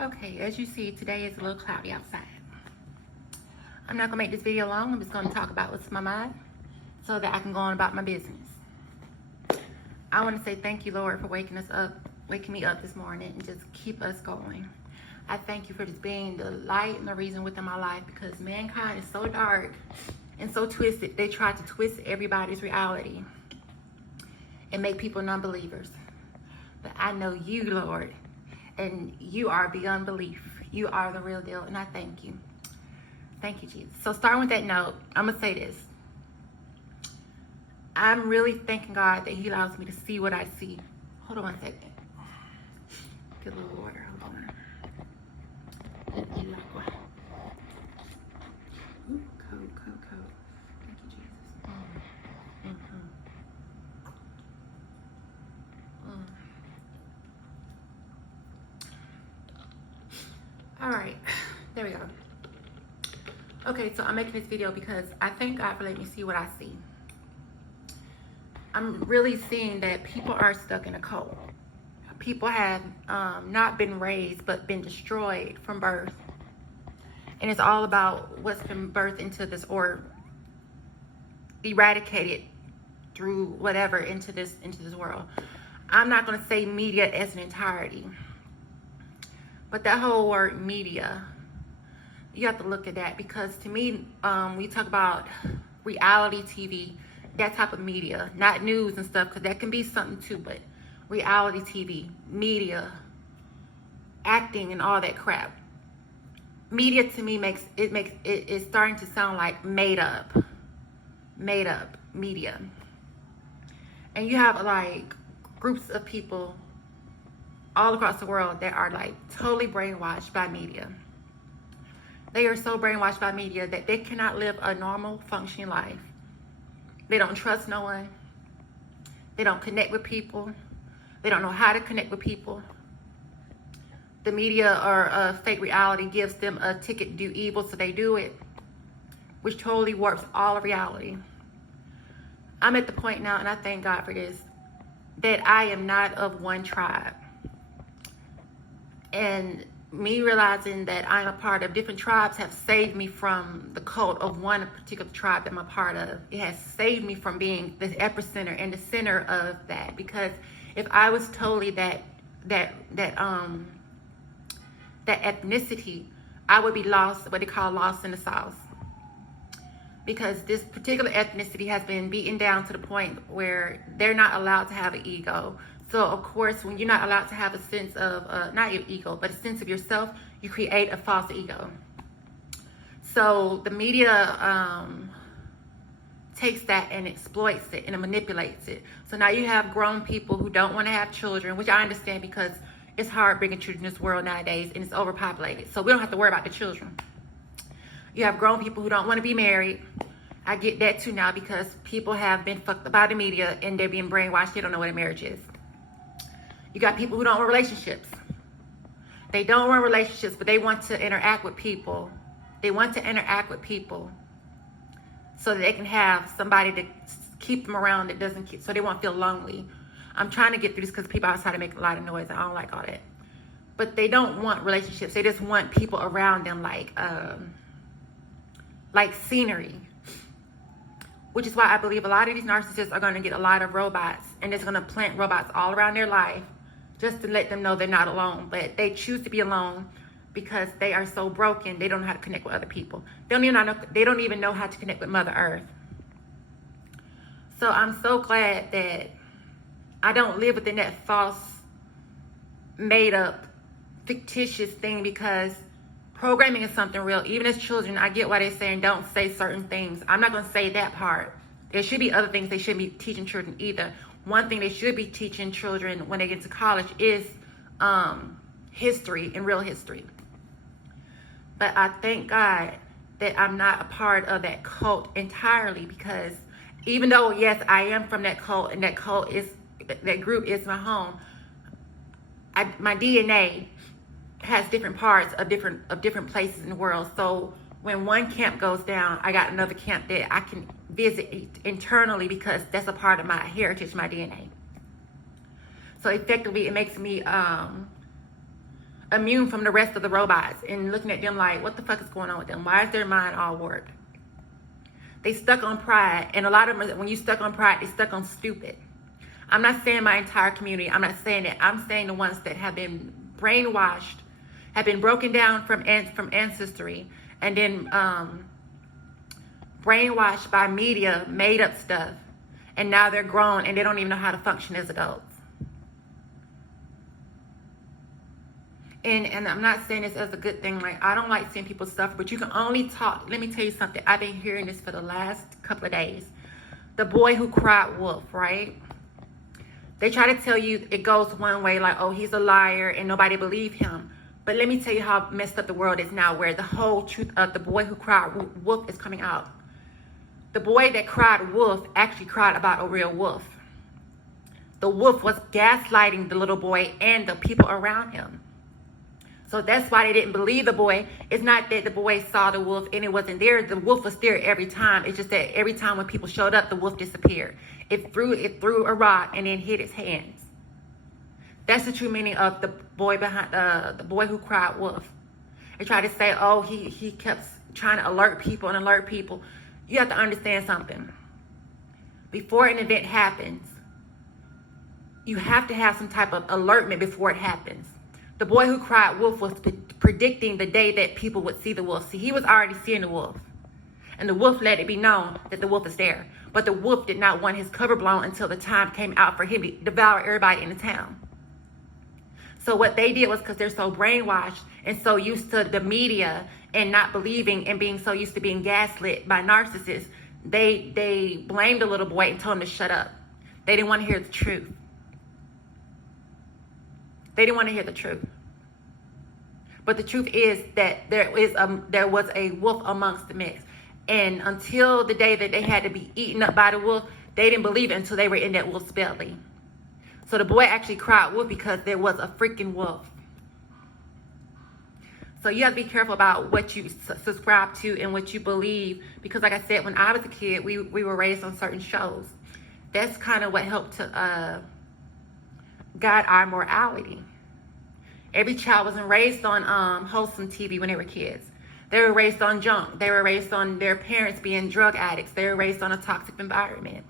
Okay, as you see, today is a little cloudy outside. I'm not gonna make this video long. I'm just gonna talk about what's in my mind so that I can go on about my business. I want to say thank you, Lord, for waking me up this morning and just keep us going. I thank you for just being the light and the reason within my life, because mankind is so dark and so twisted. They try to twist everybody's reality and make people non-believers. But I know you, Lord, and you are beyond belief. You are the real deal, and I thank you. Thank you, Jesus. So starting with that note, I'm going to say this. I'm really thanking God that he allows me to see what I see. Hold on 1 second. Get a little water. Hold on. Ooh, cold. Thank you, Jesus. All right, there we go. Okay, so I'm making this video because I thank God for letting me see what I see. I'm really seeing that people are stuck in a cult. People have not been raised, but been destroyed from birth. And it's all about what's been birthed into this, or eradicated through whatever into this world. I'm not going to say media as an entirety, but that whole word media, you have to look at that, because to me, we talk about reality TV, that type of media, not news and stuff, because that can be something too, but reality TV, media, acting and all that crap. Media to me it's starting to sound like made up media. And you have like groups of people all across the world that are like totally brainwashed by media. They are so brainwashed by media that they cannot live a normal functioning life. They don't trust no one. They don't connect with people. They don't know how to connect with people. The media or fake reality gives them a ticket to do evil, so they do it, which totally warps all of reality. I'm at the point now, and I thank God for this, that I am not of one tribe. And me realizing that I'm a part of different tribes have saved me from the cult of one particular tribe that I'm a part of. It has saved me from being the epicenter and the center of that. Because if I was totally that ethnicity, I would be lost, what they call lost in the sauce. Because this particular ethnicity has been beaten down to the point where they're not allowed to have an ego. So, of course, when you're not allowed to have a sense of, not your ego, but a sense of yourself, you create a false ego. So the media takes that and exploits it and it manipulates it. So now you have grown people who don't want to have children, which I understand, because it's hard bringing children in this world nowadays and it's overpopulated. So we don't have to worry about the children. You have grown people who don't want to be married. I get that too now, because people have been fucked by the media and they're being brainwashed. They don't know what a marriage is. You got people who don't want relationships. They don't want relationships, but they want to interact with people. They want to interact with people so that they can have somebody to keep them around that doesn't keep, so they won't feel lonely. I'm trying to get through this because people outside to make a lot of noise. I don't like all that. But they don't want relationships. They just want people around them like scenery. Which is why I believe a lot of these narcissists are going to get a lot of robots, and it's going to plant robots all around their life just to let them know they're not alone. But they choose to be alone because they are so broken. They don't know how to connect with other people. They don't even know how to connect with Mother Earth. So I'm so glad that I don't live within that false, made up, fictitious thing, because programming is something real. Even as children, I get why they're saying don't say certain things. I'm not going to say that part. There should be other things they shouldn't be teaching children either. One thing they should be teaching children when they get to college is history and real history. But I thank God that I'm not a part of that cult entirely, because even though, yes, I am from that cult, and that group is my home, my DNA has different parts of different places in the world. So when one camp goes down, I got another camp that I can visit internally, because that's a part of my heritage, my DNA. So effectively, it makes me immune from the rest of the robots and looking at them like, what the fuck is going on with them? Why is their mind all warped? They stuck on pride, and a lot of them, when you stuck on pride, they stuck on stupid. I'm not saying my entire community. I'm not saying that. I'm saying the ones that have been brainwashed, have been broken down from ancestry, and then brainwashed by media, made up stuff, and now they're grown and they don't even know how to function as adults. And I'm not saying this as a good thing. Like, I don't like seeing people suffer, but you can only talk. Let me tell you something. I've been hearing this for the last couple of days. The boy who cried wolf, right? They try to tell you it goes one way, like, oh, he's a liar and nobody believed him. But let me tell you how messed up the world is now, where the whole truth of the boy who cried wolf is coming out. The boy that cried wolf actually cried about a real wolf. The wolf was gaslighting the little boy and the people around him. So that's why they didn't believe the boy. It's not that the boy saw the wolf and it wasn't there. The wolf was there every time. It's just that every time when people showed up, the wolf disappeared. It threw a rock and then hit his hands. That's the true meaning of the boy behind the boy who cried wolf. They try to say, oh, he kept trying to alert people and alert people. You have to understand something. Before an event happens, you have to have some type of alertment before it happens. The boy who cried wolf was predicting the day that people would see the wolf. See, he was already seeing the wolf. And the wolf let it be known that the wolf is there. But the wolf did not want his cover blown until the time came out for him to devour everybody in the town. So what they did was, because they're so brainwashed and so used to the media and not believing and being so used to being gaslit by narcissists, they blamed the little boy and told him to shut up. They didn't want to hear the truth. They didn't want to hear the truth. But the truth is that there was a wolf amongst the mix. And until the day that they had to be eaten up by the wolf, they didn't believe it until they were in that wolf's belly. So the boy actually cried wolf because there was a freaking wolf. So you have to be careful about what you subscribe to and what you believe. Because like I said, when I was a kid, we were raised on certain shows. That's kind of what helped to guide our morality. Every child wasn't raised on wholesome TV when they were kids. They were raised on junk. They were raised on their parents being drug addicts. They were raised on a toxic environment.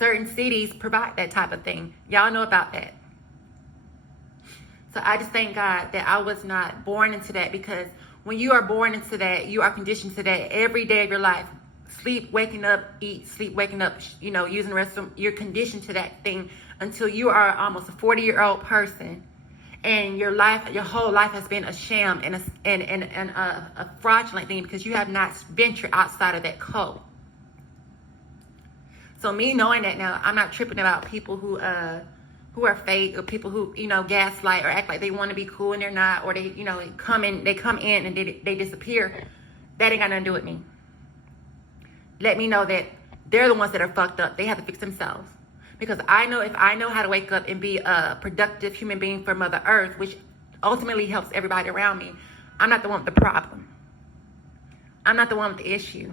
Certain cities provide that type of thing. Y'all know about that. So I just thank God that I was not born into that, because when you are born into that, you are conditioned to that every day of your life. Sleep, waking up, eat, sleep, waking up, using the restroom. You're conditioned to that thing until you are almost a 40-year-old person. And your whole life has been a sham and a fraudulent thing, because you have not ventured outside of that code. So me knowing that now, I'm not tripping about people who are fake, or people who gaslight or act like they want to be cool and they're not, or they come in and they disappear. That ain't got nothing to do with me. Let me know that they're the ones that are fucked up. They have to fix themselves. Because I know if I know how to wake up and be a productive human being for Mother Earth, which ultimately helps everybody around me, I'm not the one with the problem. I'm not the one with the issue.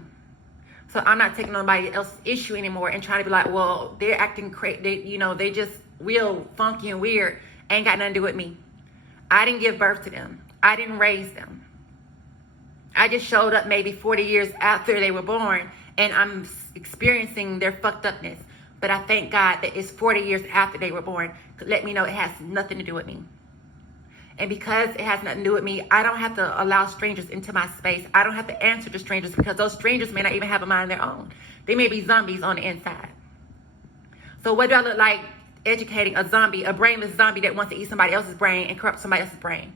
So I'm not taking nobody else's issue anymore and trying to be like, well, they're acting crazy. They just real funky and weird. Ain't got nothing to do with me. I didn't give birth to them. I didn't raise them. I just showed up maybe 40 years after they were born, and I'm experiencing their fucked upness. But I thank God that it's 40 years after they were born to let me know it has nothing to do with me. And because it has nothing to do with me, I don't have to allow strangers into my space. I don't have to answer to strangers, because those strangers may not even have a mind of their own. They may be zombies on the inside. So what do I look like educating a zombie, a brainless zombie that wants to eat somebody else's brain and corrupt somebody else's brain?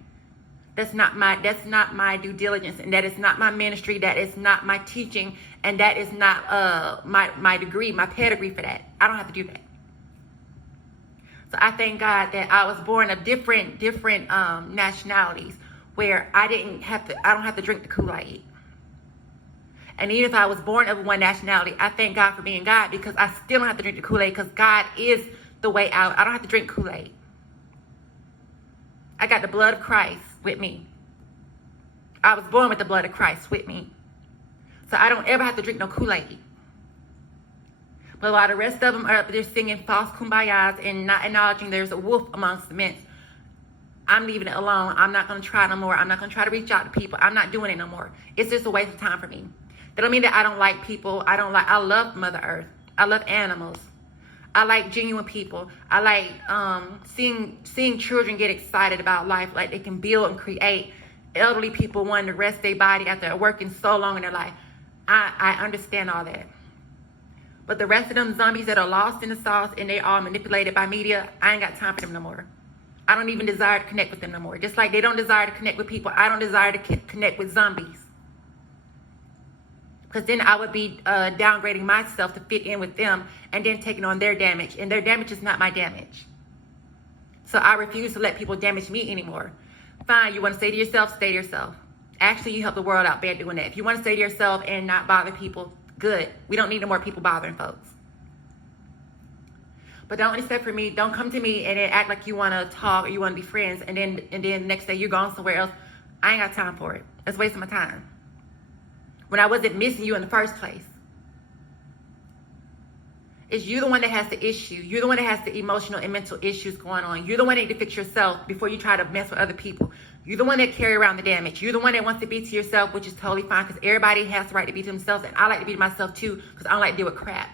That's not my due diligence, and that is not my ministry. That is not my teaching, and that is not my degree, my pedigree for that. I don't have to do that. So I thank God that I was born of different nationalities, where I don't have to drink the Kool-Aid. And even if I was born of one nationality, I thank God for being God, because I still don't have to drink the Kool-Aid, because God is the way out. I don't have to drink Kool-Aid. I got the blood of Christ with me. I was born with the blood of Christ with me. So I don't ever have to drink no Kool-Aid. But while the rest of them are up there singing false kumbayas and not acknowledging there's a wolf amongst the midst, I'm leaving it alone. I'm not going to try no more. I'm not going to try to reach out to people. I'm not doing it no more. It's just a waste of time for me. That don't mean that I don't like people. I love Mother Earth. I love animals. I like genuine people. I like seeing children get excited about life, like they can build and create. Elderly people wanting to rest their body after working so long in their life. I understand all that. But the rest of them zombies that are lost in the sauce and they all manipulated by media, I ain't got time for them no more. I don't even desire to connect with them no more. Just like they don't desire to connect with people, I don't desire to connect with zombies. Because then I would be downgrading myself to fit in with them and then taking on their damage. And their damage is not my damage. So I refuse to let people damage me anymore. Fine, you want to stay to yourself, stay to yourself. Actually, you help the world out bad doing that. If you want to stay to yourself and not bother people, good. We don't need no more people bothering folks. But don't accept for me. Don't come to me and then act like you want to talk or you want to be friends. And then next day you're gone somewhere else. I ain't got time for it. That's wasting my time. When I wasn't missing you in the first place. It's you the one that has the issue. You're the one that has the emotional and mental issues going on. You're the one that need to fix yourself before you try to mess with other people. You're the one that carry around the damage. You're the one that wants to be to yourself, which is totally fine because everybody has the right to be to themselves. And I like to be to myself too because I don't like to deal with crap.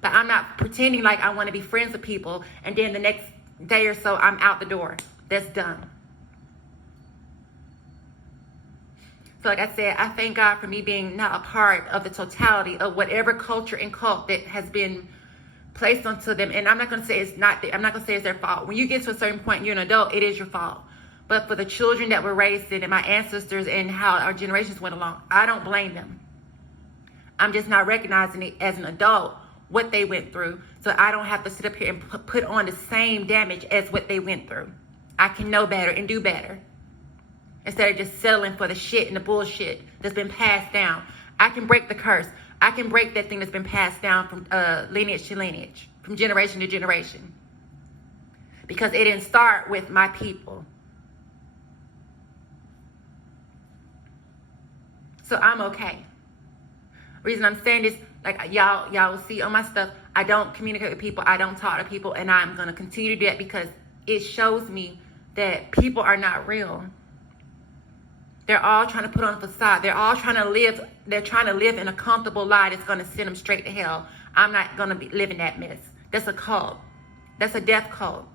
But I'm not pretending like I want to be friends with people and then the next day or so I'm out the door. That's done. So like I said, I thank God for me being not a part of the totality of whatever culture and cult that has been placed onto them. And I'm not going to say I'm not going to say it's their fault. When you get to a certain point and you're an adult, it is your fault. But for the children that were raised in and my ancestors and how our generations went along, I don't blame them. I'm just not recognizing it as an adult, what they went through. So I don't have to sit up here and put on the same damage as what they went through. I can know better and do better. Instead of just settling for the shit and the bullshit that's been passed down. I can break the curse. I can break that thing that's been passed down from lineage to lineage, from generation to generation. Because it didn't start with my people. So I'm okay. Reason I'm saying this, like y'all will see on my stuff, I don't communicate with people. I don't talk to people. And I'm going to continue to do that because it shows me that people are not real. They're all trying to put on a facade. They're all trying to live. They're trying to live in a comfortable lie that's going to send them straight to hell. I'm not going to be living that mess. That's a cult. That's a death cult.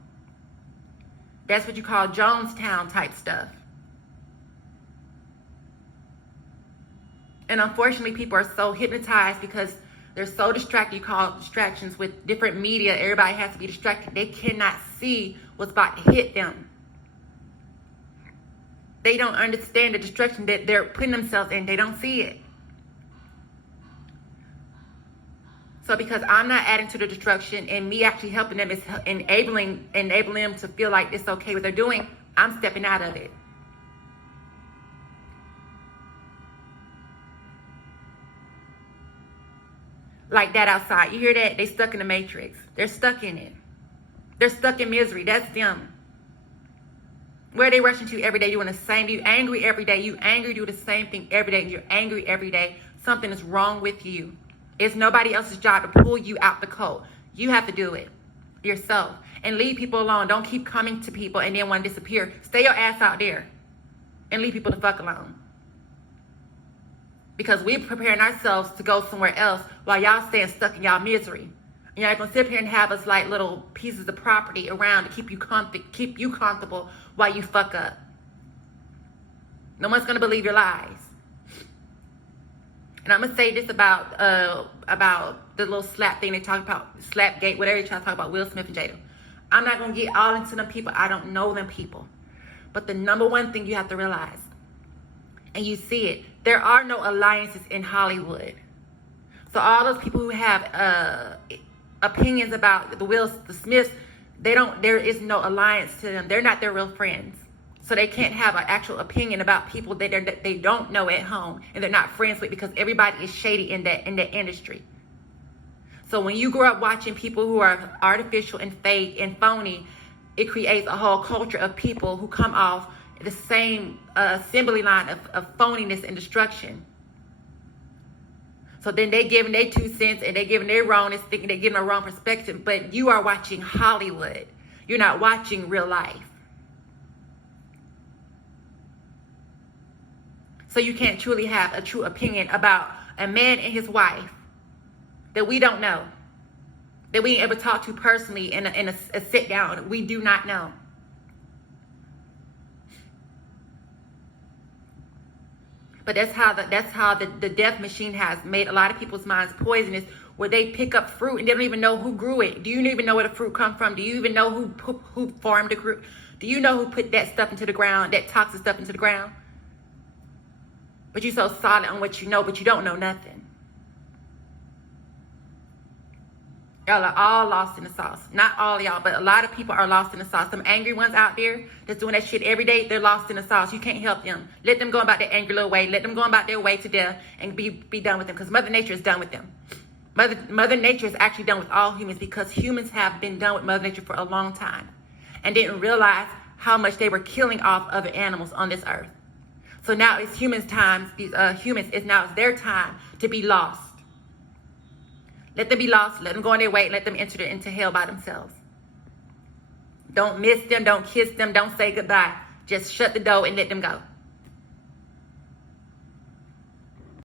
That's what you call Jonestown type stuff. And unfortunately, people are so hypnotized because they're so distracted. You call distractions with different media. Everybody has to be distracted. They cannot see what's about to hit them. They don't understand the destruction that they're putting themselves in. They don't see it. So because I'm not adding to the destruction and me actually helping them is enabling them to feel like it's okay what they're doing, I'm stepping out of it. Like that outside. You hear that? They stuck in the matrix. They're stuck in it. They're stuck in misery. That's them. Where are they rushing to every day doing the same? You angry every day. You angry, do the same thing every day. You're angry every day. Something is wrong with you. It's nobody else's job to pull you out the cult. You have to do it yourself. And leave people alone. Don't keep coming to people and then want to disappear. Stay your ass out there. And leave people the fuck alone. Because we're preparing ourselves to go somewhere else while y'all staying stuck in y'all misery. And y'all gonna sit here and have us like little pieces of property around to keep you comfortable while you fuck up. No one's gonna believe your lies. And I'm gonna say this about the little slap thing they talk about, Slapgate, whatever they try to talk about, Will Smith and Jada. I'm not gonna get all into them people. I don't know them people. But the number one thing you have to realize, and you see it, there are no alliances in Hollywood. So all those people who have opinions about the Smiths, there is no alliance to them. They're not their real friends. So they can't have an actual opinion about people that they don't know at home and they're not friends with because everybody is shady in that industry. So when you grow up watching people who are artificial and fake and phony, it creates a whole culture of people who come off the same assembly line of phoniness and destruction. So then they giving their 2 cents and they giving their wrongness, thinking they're giving a wrong perspective. But you are watching Hollywood. You're not watching real life. So you can't truly have a true opinion about a man and his wife that we don't know, that we ain't ever talked to personally in a sit down. We do not know. But that's how the death machine has made a lot of people's minds poisonous, where they pick up fruit and they don't even know who grew it. Do you even know where the fruit come from? Do you even know who farmed the fruit? Do you know who put that stuff into the ground, that toxic stuff into the ground? But you're so solid on what you know, but you don't know nothing. Y'all are all lost in the sauce. Not all of y'all, but a lot of people are lost in the sauce. Some angry ones out there that's doing that shit every day, they're lost in the sauce. You can't help them. Let them go about their angry little way. Let them go about their way to death and be done with them, because Mother Nature is done with them. Mother Nature is actually done with all humans, because humans have been done with Mother Nature for a long time and didn't realize how much they were killing off other animals on this earth. So now it's humans' time. These humans, it's their time to be lost. Let them be lost. Let them go on their way. Let them enter into hell by themselves. Don't miss them. Don't kiss them. Don't say goodbye. Just shut the door and let them go.